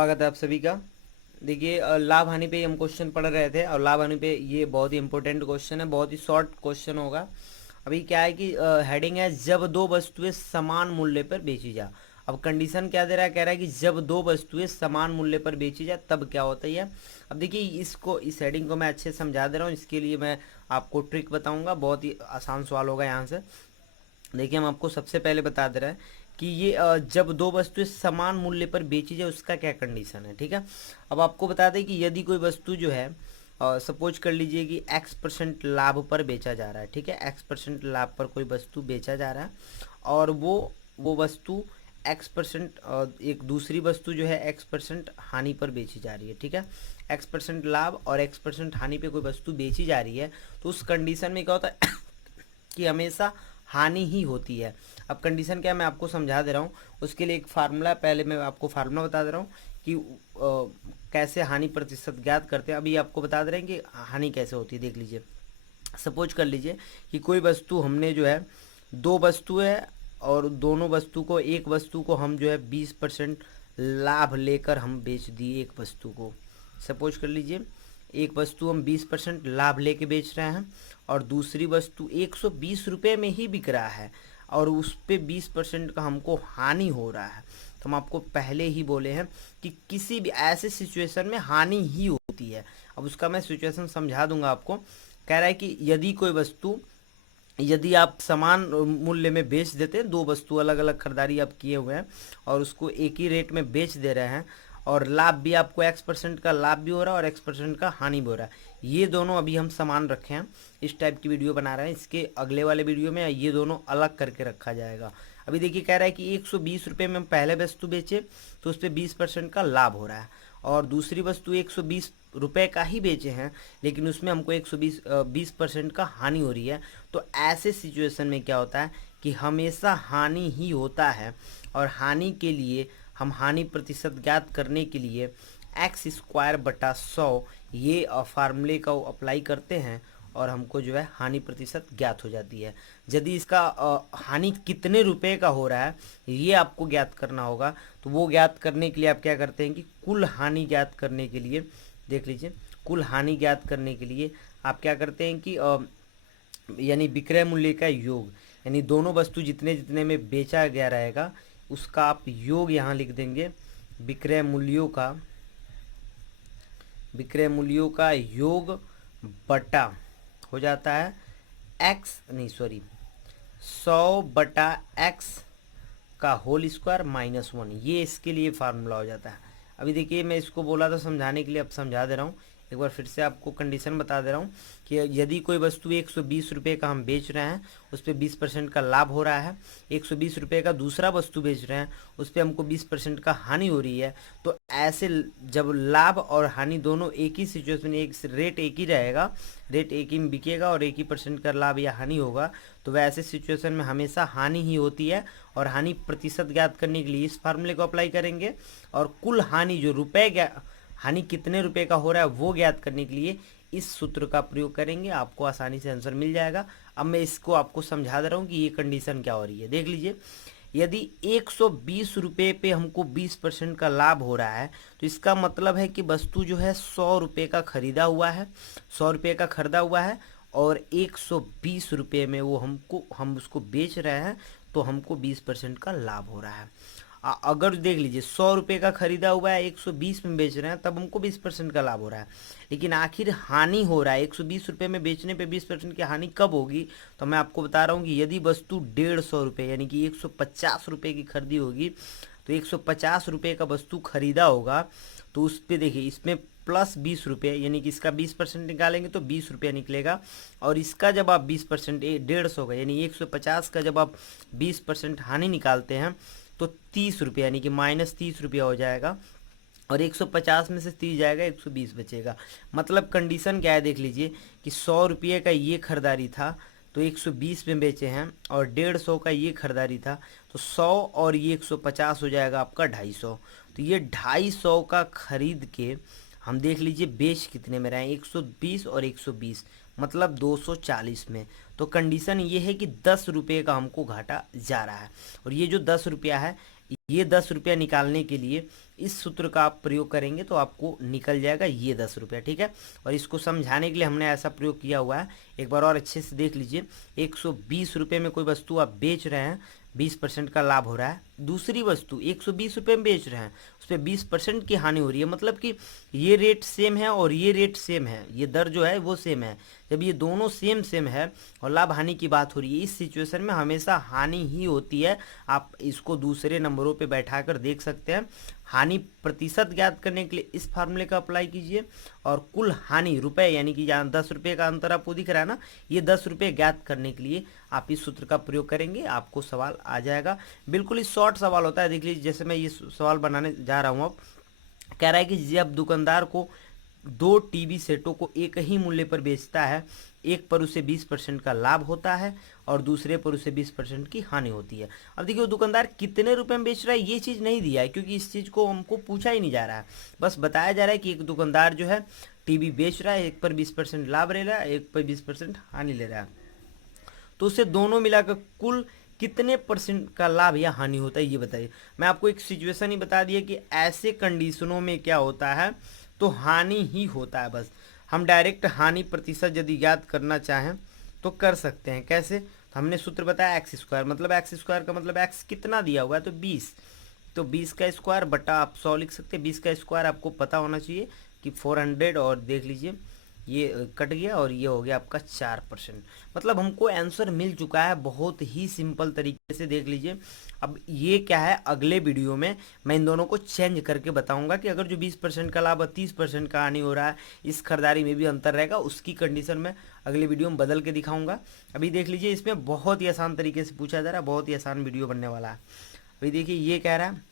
स्वागत है आप सभी का। देखिए लाभ हानि पे हम क्वेश्चन पढ़ रहे थे और लाभ हानि पे ये बहुत ही इंपॉर्टेंट क्वेश्चन है, बहुत ही शॉर्ट क्वेश्चन होगा। अभी क्या है कि हेडिंग है जब दो वस्तुएं समान मूल्य पर बेची जा। अब कंडीशन क्या दे रहा है, कह रहा है कि जब दो वस्तुएं समान मूल्य पर बेची जाए तब क्या होता है। अब देखिए इसको, इस हेडिंग को मैं अच्छे से समझा दे रहा हूँ। इसके लिए मैं आपको ट्रिक बताऊंगा, बहुत ही आसान सवाल होगा यहाँ से। देखिए हम आपको सबसे पहले बता दे रहे हैं कि ये जब दो वस्तुएं समान मूल्य पर बेची जाए उसका क्या कंडीशन है। ठीक है, अब आपको बता दें कि यदि कोई वस्तु जो है, सपोज कर लीजिए कि x% लाभ पर बेचा जा रहा है। ठीक है, x% लाभ पर कोई वस्तु बेचा जा रहा है और वो वस्तु x%, एक दूसरी वस्तु जो है x% हानि पर बेची जा रही है। ठीक है, x% लाभ और x% हानि पे कोई वस्तु बेची जा रही है, तो उस कंडीशन में क्या होता है कि हमेशा हानि ही होती है। अब कंडीशन क्या है मैं आपको समझा दे रहा हूँ। उसके लिए एक फार्मूला, पहले मैं आपको फार्मूला बता दे रहा हूँ कि कैसे हानि प्रतिशत ज्ञात करते हैं। अभी आपको बता दे रहे हैं कि हानि कैसे होती है, देख लीजिए। सपोज कर लीजिए कि कोई वस्तु हमने जो है, दो वस्तु है और दोनों वस्तु को, एक वस्तु को हम जो है 20% लाभ लेकर हम बेच दिए एक वस्तु को। सपोज कर लीजिए एक वस्तु हम 20% लाभ लेके बेच रहे हैं और दूसरी वस्तु 120 रुपये में ही बिक रहा है और उस पर 20% का हमको हानि हो रहा है। तो हम आपको पहले ही बोले हैं कि किसी भी ऐसे सिचुएशन में हानि ही होती है। अब उसका मैं सिचुएशन समझा दूंगा आपको। कह रहा है कि यदि आप समान मूल्य में बेच देते हैं, दो वस्तु अलग अलग खरीदारी आप किए हुए हैं और उसको एक ही रेट में बेच दे रहे हैं और लाभ भी आपको x% का लाभ भी हो रहा है और x% का हानि भी हो रहा है, ये दोनों अभी हम समान रखे हैं। इस टाइप की वीडियो बना रहे हैं, इसके अगले वाले वीडियो में ये दोनों अलग करके रखा जाएगा। अभी देखिए कह रहा है कि 120 रुपये में हम पहले वस्तु बेचे तो उस पर 20% का लाभ हो रहा है और दूसरी वस्तु 120 रुपये का ही बेचे हैं लेकिन उसमें हमको 20% का हानि हो रही है। तो ऐसे सिचुएशन में क्या होता है कि हमेशा हानि ही होता है और हानि के लिए हम हानि प्रतिशत ज्ञात करने के लिए x² बटा 100 ये फार्मूले का अप्लाई करते हैं और हमको जो है हानि प्रतिशत ज्ञात हो जाती है। यदि इसका हानि कितने रुपए का हो रहा है ये आपको ज्ञात करना होगा, तो वो ज्ञात करने के लिए आप क्या करते हैं कि कुल हानि ज्ञात करने के लिए, देख लीजिए, कुल हानि ज्ञात करने के लिए आप क्या करते हैं कि यानी विक्रय मूल्य का योग, यानी दोनों वस्तु जितने जितने में बेचा गया रहेगा उसका आप योग यहाँ लिख देंगे। विक्रय मूल्यों का योग बटा हो जाता है 100/x का होल स्क्वायर -1, ये इसके लिए फार्मूला हो जाता है। अभी देखिए मैं इसको बोला था समझाने के लिए, अब समझा दे रहा हूँ। एक बार फिर से आपको कंडीशन बता दे रहा हूँ कि यदि कोई वस्तु 120 रुपये का हम बेच रहे हैं उस पर 20% का लाभ हो रहा है, 120 रुपये का दूसरा वस्तु बेच रहे हैं उस पर हमको 20% का हानि हो रही है, तो ऐसे जब लाभ और हानि दोनों एक ही सिचुएशन, एक रेट एक ही रहेगा, रेट एक ही में बिकेगा और एक ही परसेंट का लाभ या हानि होगा, तो वैसे सिचुएशन में हमेशा हानि ही होती है और हानि प्रतिशत ज्ञात करने के लिए इस फार्मूले को अप्लाई करेंगे और कुल हानि जो हानि कितने रुपए का हो रहा है वो ज्ञात करने के लिए इस सूत्र का प्रयोग करेंगे। आपको आसानी से आंसर मिल जाएगा। अब मैं इसको आपको समझा दे रहा हूँ कि ये कंडीशन क्या हो रही है। देख लीजिए, यदि 120 रुपये पे हमको 20% का लाभ हो रहा है तो इसका मतलब है कि वस्तु जो है 100 रुपये का खरीदा हुआ है, 100 रुपये का खरीदा हुआ है और 120 रुपये में वो हम उसको बेच रहे हैं, तो हमको 20% का लाभ हो रहा है। अगर देख लीजिए 100 रुपये का खरीदा हुआ है 120 में बेच रहे हैं तब हमको 20% का लाभ हो रहा है, लेकिन आखिर हानि हो रहा है 120 रुपये में बेचने पे 20% की हानि कब होगी। तो मैं आपको बता रहा हूँ कि यदि वस्तु 150 रुपये यानी कि 150 रुपये की खरीदी होगी तो 150 रुपये का वस्तु खरीदा होगा, तो उस पर देखिए इसमें प्लस 20 रुपये यानी कि इसका 20% निकालेंगे तो 20 रुपया निकलेगा और इसका जब आप 20% 150 का यानी 150 का जब आप 20% हानि निकालते हैं तो 30 रुपये यानी कि -30 रुपया हो जाएगा और 150 में से 30 जाएगा 120 बचेगा। मतलब कंडीशन क्या है, देख लीजिए कि 100 रुपये का ये खरीदारी था तो 120 में बेचे हैं और 150 का ये खरीदारी था, तो 100 और ये 150 हो जाएगा आपका 250। तो ये 250 का खरीद के हम देख लीजिए बेच कितने में रहे हैं, 120 और 120 मतलब 240 में। तो कंडीशन ये है कि 10 रुपये का हमको घाटा जा रहा है और ये जो 10 रुपया है ये 10 रुपया निकालने के लिए इस सूत्र का आप प्रयोग करेंगे तो आपको निकल जाएगा ये 10 रुपया, ठीक है। और इसको समझाने के लिए हमने ऐसा प्रयोग किया हुआ है, एक बार और अच्छे से देख लीजिए। 120 रुपये में कोई वस्तु आप बेच रहे हैं, 20% का लाभ हो रहा है। दूसरी वस्तु 120 रुपये में बेच रहे हैं, उस पर 20% की हानि हो रही है। मतलब कि ये रेट सेम है और ये रेट सेम है, ये दर जो है वो सेम है। जब ये दोनों सेम सेम है और लाभ हानि की बात हो रही है, इस सिचुएशन में हमेशा हानि ही होती है। आप इसको दूसरे नंबरों पे बैठा कर देख सकते हैं। हानि प्रतिशत ज्ञात करने के लिए इस फार्मूले का अप्लाई कीजिए, और कुल हानि रुपए, यानी कि जहाँ 10 रुपये का अंतर आपको दिख रहा है ना, ये 10 रुपये ज्ञात करने के लिए आप इस सूत्र का प्रयोग करेंगे, आपको सवाल आ जाएगा। बिल्कुल ही शॉर्ट सवाल होता है। देख लीजिए, जैसे मैं ये सवाल बनाने जा रहा हूँ, अब कह रहा है कि जब दुकानदार को 2 टीवी सेटों को एक ही मूल्य पर बेचता है, एक पर उसे 20% का लाभ होता है और दूसरे पर उसे 20% की हानि होती है। अब देखिए, वो दुकानदार कितने रुपए में बेच रहा है ये चीज़ नहीं दिया है, क्योंकि इस चीज़ को हमको पूछा ही नहीं जा रहा है। बस बताया जा रहा है कि एक दुकानदार जो है टीवी बेच रहा है, एक पर 20% लाभ ले रहा है, एक पर 20% हानि ले रहा है, तो उसे दोनों मिलाकर कुल कितने % का लाभ या हानि होता है ये बताइए। मैं आपको एक सिचुएशन ही बता दिया कि ऐसे कंडीशनों में क्या होता है, तो हानि ही होता है। बस हम डायरेक्ट हानि प्रतिशत यदि ज्ञात करना चाहें तो कर सकते हैं। कैसे? तो हमने सूत्र बताया एक्स स्क्वायर, मतलब एक्स स्क्वायर का मतलब एक्स कितना दिया हुआ है, तो 20, तो 20 का स्क्वायर बटा आप 100 लिख सकते हैं। 20 का स्क्वायर आपको पता होना चाहिए कि 400, और देख लीजिए ये कट गया और ये हो गया आपका 4%। मतलब हमको आंसर मिल चुका है बहुत ही सिंपल तरीके से। देख लीजिए, अब ये क्या है, अगले वीडियो में मैं इन दोनों को चेंज करके बताऊंगा कि अगर जो 20% का लाभ 30% का हानि हो रहा है, इस खरीदारी में भी अंतर रहेगा, उसकी कंडीशन में अगले वीडियो में बदल के दिखाऊंगा। अभी देख लीजिए, इसमें बहुत ही आसान तरीके से पूछा जा रहा है, बहुत ही आसान वीडियो बनने वाला है। अभी देखिए, ये कह रहा है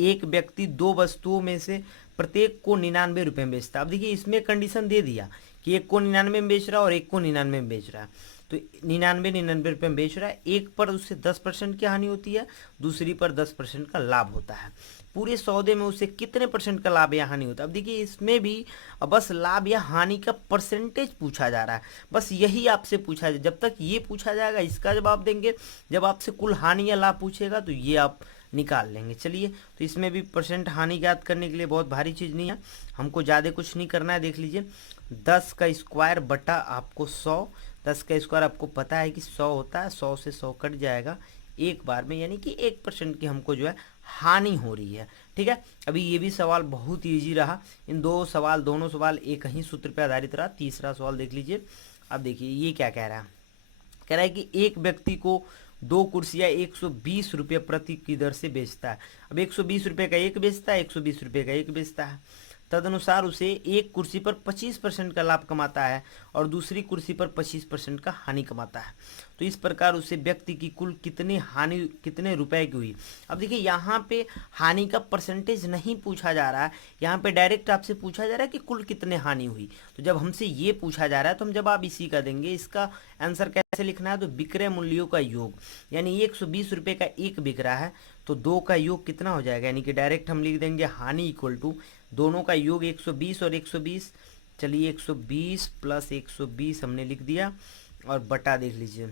एक व्यक्ति 2 वस्तुओं में से प्रत्येक को 99 रुपये में बेचता है। अब देखिए, इसमें कंडीशन दे दिया कि एक को 99 में बेच रहा है और एक को 99 में बेच रहा है, तो 99 रुपये में बेच रहा है। एक पर उससे 10% की हानि होती है, दूसरी पर 10% का लाभ होता है। पूरे सौदे में उसे कितने % का लाभ या हानि होता है। अब देखिए, इसमें भी बस लाभ या हानि का परसेंटेज पूछा जा रहा है, बस यही आपसे पूछा जाए। जब तक ये पूछा जाएगा इसका जवाब देंगे, जब आपसे कुल हानि या लाभ पूछेगा तो ये आप निकाल लेंगे। चलिए, तो इसमें भी % हानि ज्ञात करने के लिए बहुत भारी चीज़ नहीं है, हमको ज़्यादा कुछ नहीं करना है। देख लीजिए, 10 का स्क्वायर बटा आपको 100, 10 का स्क्वायर आपको पता है कि 100 होता है, 100 से 100 कट जाएगा एक बार में, यानी कि 1% की हमको जो है हानि हो रही है। ठीक है, अभी ये भी सवाल बहुत ईजी रहा। इन दोनों सवाल एक ही सूत्र पर आधारित रहा। तीसरा सवाल देख लीजिए। अब देखिए, ये क्या कह रहा है, कह रहा है कि एक व्यक्ति को 2 कुर्सियाँ 120 रुपये प्रति की दर से बेचता है। अब 120 रुपये का एक बेचता है, 120 रुपये का एक बेचता है। तदनुसार उसे एक कुर्सी पर 25% का लाभ कमाता है और दूसरी कुर्सी पर 25% का हानि कमाता है। तो इस प्रकार उसे व्यक्ति की कुल कितने रुपए की हुई। अब देखिए, यहाँ पे हानि का परसेंटेज नहीं पूछा जा रहा है, यहाँ पे डायरेक्ट आपसे पूछा जा रहा है कि कुल कितने हानि हुई। तो जब हमसे ये पूछा जा रहा है तो हम जवाब इसी का देंगे। इसका आंसर कैसे लिखना है, तो विक्रय मूल्यों का योग, यानी 120 रुपये का एक बिक रहा है, तो 2 का योग कितना हो जाएगा, यानी कि डायरेक्ट हम लिख देंगे हानि इक्वल टू दोनों का योग 120 और 120। चलिए, 120 प्लस 120 हमने लिख दिया, और बटा देख लीजिए।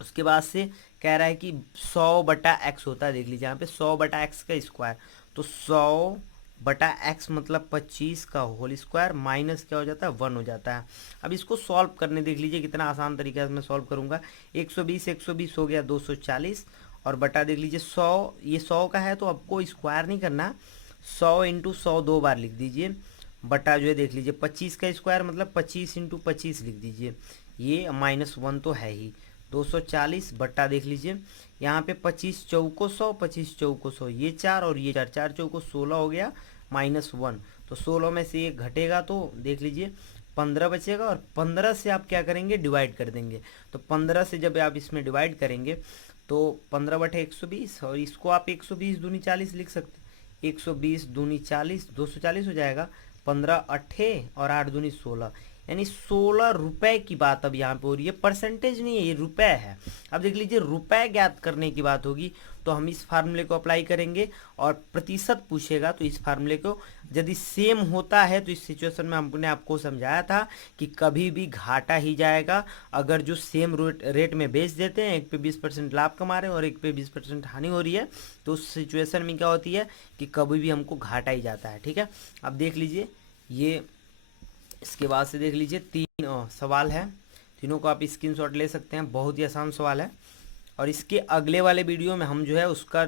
उसके बाद से कह रहा है कि 100 बटा x होता है। देख लीजिए, यहाँ पे 100 बटा x का स्क्वायर, तो 100 बटा x मतलब 25 का होल स्क्वायर, माइनस क्या हो जाता है, 1 हो जाता है। अब इसको सॉल्व करने देख लीजिए कितना आसान तरीके से मैं सॉल्व करूँगा। 120 हो गया 240, और बटा देख लीजिए 100, ये 100 का है तो आपको स्क्वायर नहीं करना, 100 इंटू 100 2 बार लिख दीजिए, बटा जो है देख लीजिए 25 का स्क्वायर मतलब 25 इंटू 25 लिख दीजिए, ये -1 तो है ही, 240 बटा देख लीजिए यहाँ पे 25 चौको 100, 25 चौको 100, ये 4 और ये 4, 4 चौको 16 हो गया, -1, तो 16 में से 1 घटेगा तो देख लीजिए 15 बचेगा, और 15 से आप क्या करेंगे, डिवाइड कर देंगे। तो 15 से जब आप इसमें डिवाइड करेंगे तो 15 बटे 120, और इसको आप 120 दूनी 40 लिख सकते, 120 दूनी 40, 240 हो जाएगा। 15 अट्ठे और 8 दूनी 16, यानी 16 रुपए की बात अब यहाँ पे हो रही है, परसेंटेज नहीं है, ये रुपए है। अब देख लीजिए, रुपए ज्ञात करने की बात होगी तो तो हम इस फार्मूले को अप्लाई करेंगे, और प्रतिशत पूछेगा तो इस फार्मूले को यदि सेम होता है तो इस सिचुएशन में हमने आपको समझाया था कि कभी भी घाटा ही जाएगा। अगर जो सेम रेट में बेच देते हैं, एक पे 20% लाभ कमा रहे हैं और एक पे 20% हानि हो रही है, तो उस सिचुएशन में क्या होती है कि कभी भी हमको घाटा ही जाता है। ठीक है, अब देख लीजिए, ये इसके बाद से देख लीजिए 3 सवाल है, तीनों को आप स्क्रीनशॉट ले सकते हैं, बहुत ही आसान सवाल है। और इसके अगले वाले वीडियो में हम जो है उसका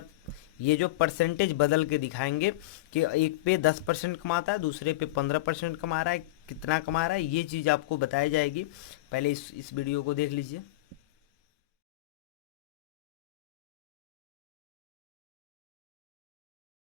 ये जो परसेंटेज बदल के दिखाएंगे कि एक पे 10% कमाता है, दूसरे पे 15% कमा रहा है, कितना कमा रहा है, ये चीज़ आपको बताई जाएगी। पहले इस वीडियो को देख लीजिए।